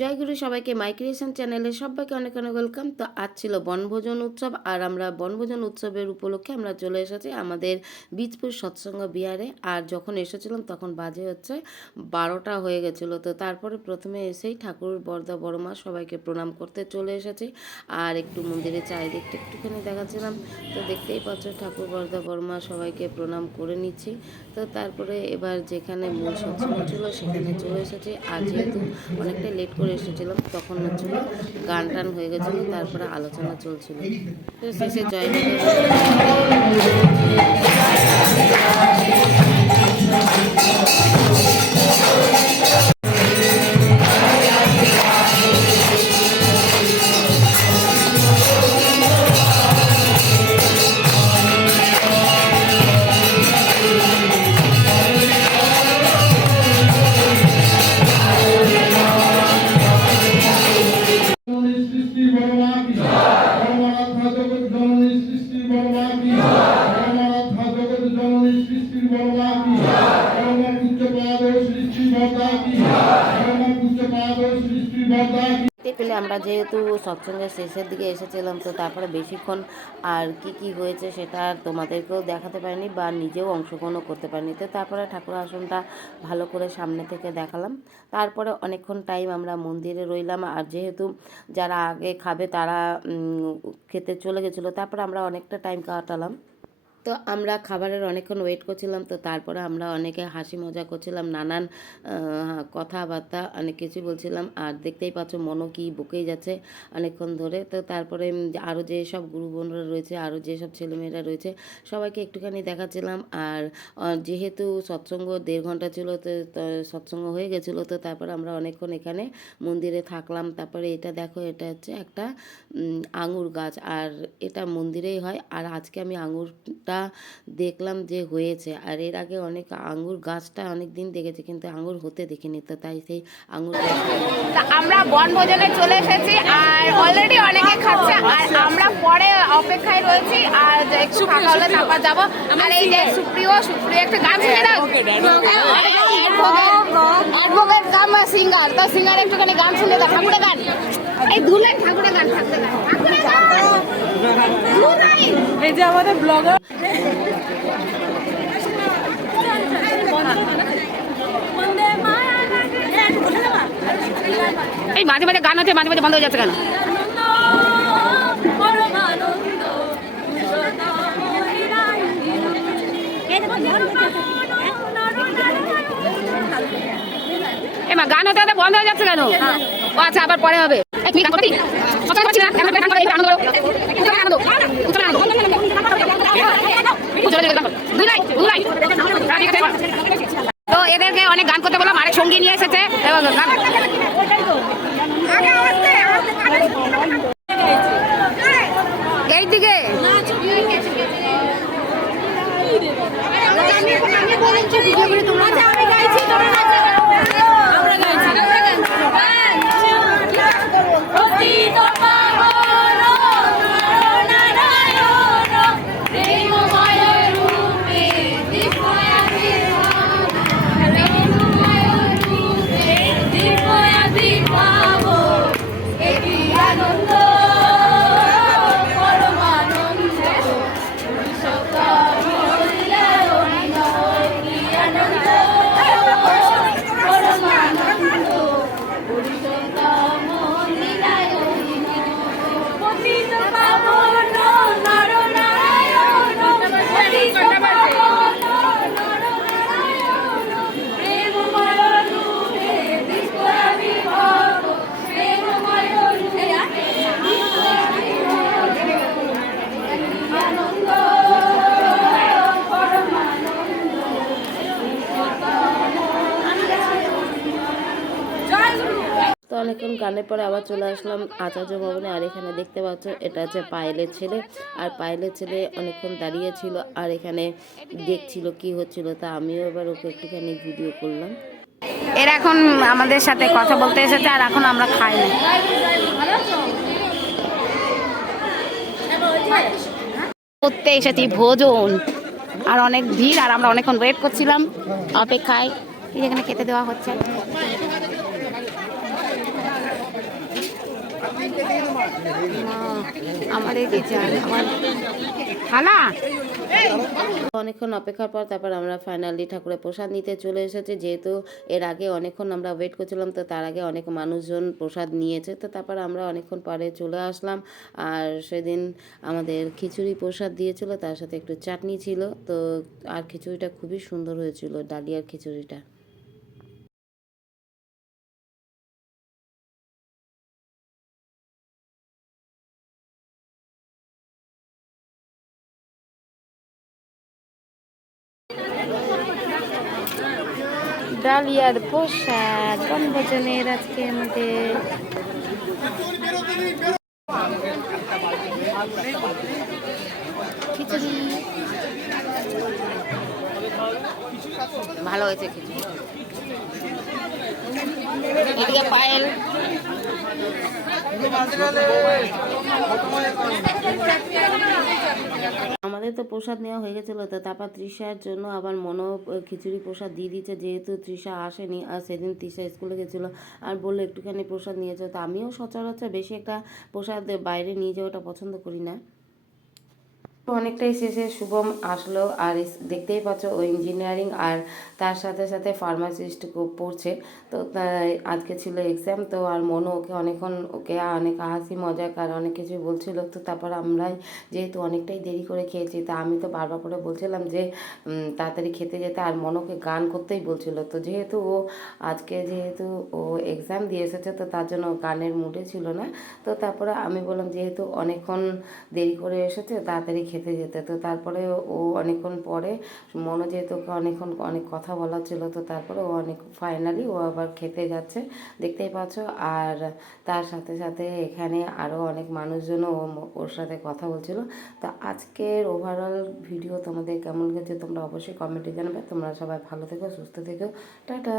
জয়গুরু সবাইকে মাই ক্রিয়েশন চ্যানেলে সবাইকে অনেক অনেক ওয়েলকাম তো আজ ছিল বনভোজন উৎসব, আর আমরা বনভোজন উৎসবের উপলক্ষে আমরা চলে এসেছি আমাদের বীজপুর সৎসঙ্গ বিহারে। আর যখন এসেছিলাম তখন বাজে হচ্ছে বারোটা হয়ে গেছিল। তো তারপরে প্রথমে এসেই ঠাকুর, বরদা, বড়মা সবাইকে প্রণাম করতে চলে এসেছি। আর একটু মন্দিরের চারিদিকটা একটুখানি দেখাচ্ছিলাম। তো দেখতেই পাচ্ছ ঠাকুর, বরদা, বড়মা সবাইকে প্রণাম করে নিচ্ছি। তো তারপরে এবার যেখানে মূল সৎসঙ্গ ছিল সেখানে চলে এসেছি। আর যেহেতু অনেকটা লেট করে এসেছিলাম তখন হচ্ছিল গান টান হয়ে গেছিল তারপরে আলোচনা চলছিল। তো শেষে জয় পেলে আমরা যেহেতু সৎসঙ্গের শেষের দিকে এসেছিলাম, তো তারপরে বেশিক্ষণ আর কি কি হয়েছে সেটা আর তোমাদেরকেও দেখাতে পারিনি বা নিজেও অংশগ্রহণও করতে পারিনি। তো তারপরে ঠাকুর আসনটা ভালো করে সামনে থেকে দেখালাম। তারপরে অনেকক্ষণ টাইম আমরা মন্দিরে রইলাম আর যেহেতু যারা আগে খাবে তারা খেতে চলে গেছিল, তারপরে আমরা অনেকটা টাইম কাটালাম। তো আমরা খাবারের অনেকক্ষণ ওয়েট করছিলাম, তো তারপরে আমরা অনেকে হাসি মজা করছিলাম, নানান কথাবার্তা অনেক কিছু বলছিলাম, আর দেখতেই পাচ্ছ মনও কি বুকেই যাচ্ছে অনেকক্ষণ ধরে। তো তারপরে আরও যেসব গুরু বোনরা রয়েছে, আরও যেসব ছেলেমেয়েরা রয়েছে, সবাইকে একটুখানি দেখাচ্ছিলাম। আর যেহেতু সৎসঙ্গ দেড় ঘণ্টা ছিল, তো সৎসঙ্গ হয়ে গেছিল, তো তারপরে আমরা অনেকক্ষণ এখানে মন্দিরে থাকলাম। তারপরে এটা দেখো, এটা হচ্ছে একটা আঙুর গাছ, আর এটা মন্দিরেই হয়। আর আজকে আমি আঙুরটা দেখলাম যে হয়েছে আর এর আগে অনেক আঙুর গাছটা অনেক দিন দেখেছি কিন্তু আঙুর হতে দেখিনি তো তাই সেই আঙুর তা আমরা বনভোজনে চলে এসেছি আর অলরেডি অনেকে খাচ্ছে আর আমরা পরে অপেক্ষায় রয়েছি আর একটু ফাঁকা হলে তারপর যাব আর এই যে সুপ্রিয় সুপ্রিয় একটা গান শুনে দাও অ্যাডভোকেট কাম সিঙ্গার তা সিঙ্গার একটুখানি গান শুনে দাও ঠাকুরের গান এই দু লাইন ঠাকুরের গান ঠাকুরের গান ঠাকুরের গান এই যে আমাদের ব্লগার এই মাঝে মাঝে গান হচ্ছে, মাঝে মাঝে বন্ধ হয়ে যাচ্ছে কেন? এই মা, গান হতে হতে বন্ধ হয়ে যাচ্ছে কেন? আচ্ছা আবার পরে হবে উত্তরে আনন্দ উত্তরে আনন্দ উত্তরে গান করো। দুই লাইন দুই লাইন হ্যাঁ, ঠিক আছে, এবার। তো এদেরকে অনেক গান করতে বললাম আরেক সঙ্গী নিয়ে এসেছে। এবং গান এই দিকে অনেকক্ষণ গানের পরে আবার চলে আসলাম আচার্য ভবনে। আর এখানে দেখতে পাচ্ছ, এটা হচ্ছে পায়েলের ছেলে। আর পায়েলের ছেলে অনেকক্ষণ দাঁড়িয়ে ছিল আর এখানে দেখছিল কি হচ্ছিল। তা আমিও এবার ওকে একটুখানি ভিডিও করলাম। এরা এখন আমাদের সাথে কথা বলতে এসেছে আর এখন আমরা খাই না। করতে এসেছি ভোজন। আর অনেক ভিড় আর আমরা অনেকক্ষণ ওয়েট করছিলাম, অপেক্ষায়। এখানে খেতে দেওয়া হচ্ছে। অনেকক্ষণ অপেক্ষার পর তারপর আমরা ফাইনালি ঠাকুরের প্রসাদ নিতে চলে এসেছি। যেহেতু এর আগে অনেকক্ষণ আমরা ওয়েট করছিলাম, তো তার আগে অনেক মানুষজন প্রসাদ নিয়েছে। তো তারপর আমরা অনেকক্ষণ পরে চলে আসলাম। আর সেদিন আমাদের খিচুড়ি প্রসাদ দিয়েছিল, তার সাথে একটু চাটনি ছিল। তো আর খিচুড়িটা খুবই সুন্দর হয়েছিল, ডালিয়ার খিচুড়িটা। ডালিয়ার প্রসাদ বনভোজনের আজকে আমাদের। খিচুড়ি। ভালো হয়েছে খিচুড়ি। পায়েল। আমাদের তো প্রসাদ নেওয়া হয়ে গেছিল, তো তারপর তৃষার জন্য আবার মনো খিচুড়ি প্রসাদ দিয়ে দিচ্ছে যেহেতু তৃষা আসেনি, আর সেদিন তৃষা স্কুলে গেছিল আর বলল একটুখানি প্রসাদ নিয়েছে তো আমিও সচরাচর বেশি একটা প্রসাদ বাইরে নিয়ে যাওয়াটা পছন্দ করি না। তো অনেকটাই শেষে শুভম আসলো আর দেখতেই পাচ্ছ ও ইঞ্জিনিয়ারিং আর তার সাথে সাথে ফার্মাসিস্ট পড়ছে। তো আজকে ছিল এক্সাম তো আর মনও ওকে অনেকক্ষণ ওকে অনেক হাসি, মজাক আর অনেক কিছুই বলছিল। তো তারপর আমরাই যেহেতু অনেকটাই দেরি করে খেয়েছি, তা আমি তো বারবার করে বলছিলাম যে তাড়াতাড়ি খেতে যেতে আর মনকে গান করতেই বলছিল। তো যেহেতু ও আজকে যেহেতু ও এক্সাম দিয়ে এসেছে, তো তার জন্য গানের মুডে ছিল না। তো তারপরে আমি বললাম, যেহেতু অনেকক্ষণ দেরি করে এসেছে, তাড়াতাড়ি খেতে যেতে। তো তারপরে ও অনেকক্ষণ পরে মনে যেহেতু ওকে অনেকক্ষণ, অনেক কথা বলা ছিল, তো তারপরে ও অনেক ফাইনালি ও আবার খেতে যাচ্ছে। দেখতেই পাচ্ছ, আর তার সাথে সাথে এখানে আরও অনেক মানুষজনও ওর সাথে কথা বলছিল। তো আজকের ওভারঅল ভিডিও তোমাদের কেমন গেছে তোমরা অবশ্যই কমেন্টে জানাবে। তোমরা সবাই ভালো থেকো, সুস্থ থেকো। টাটা!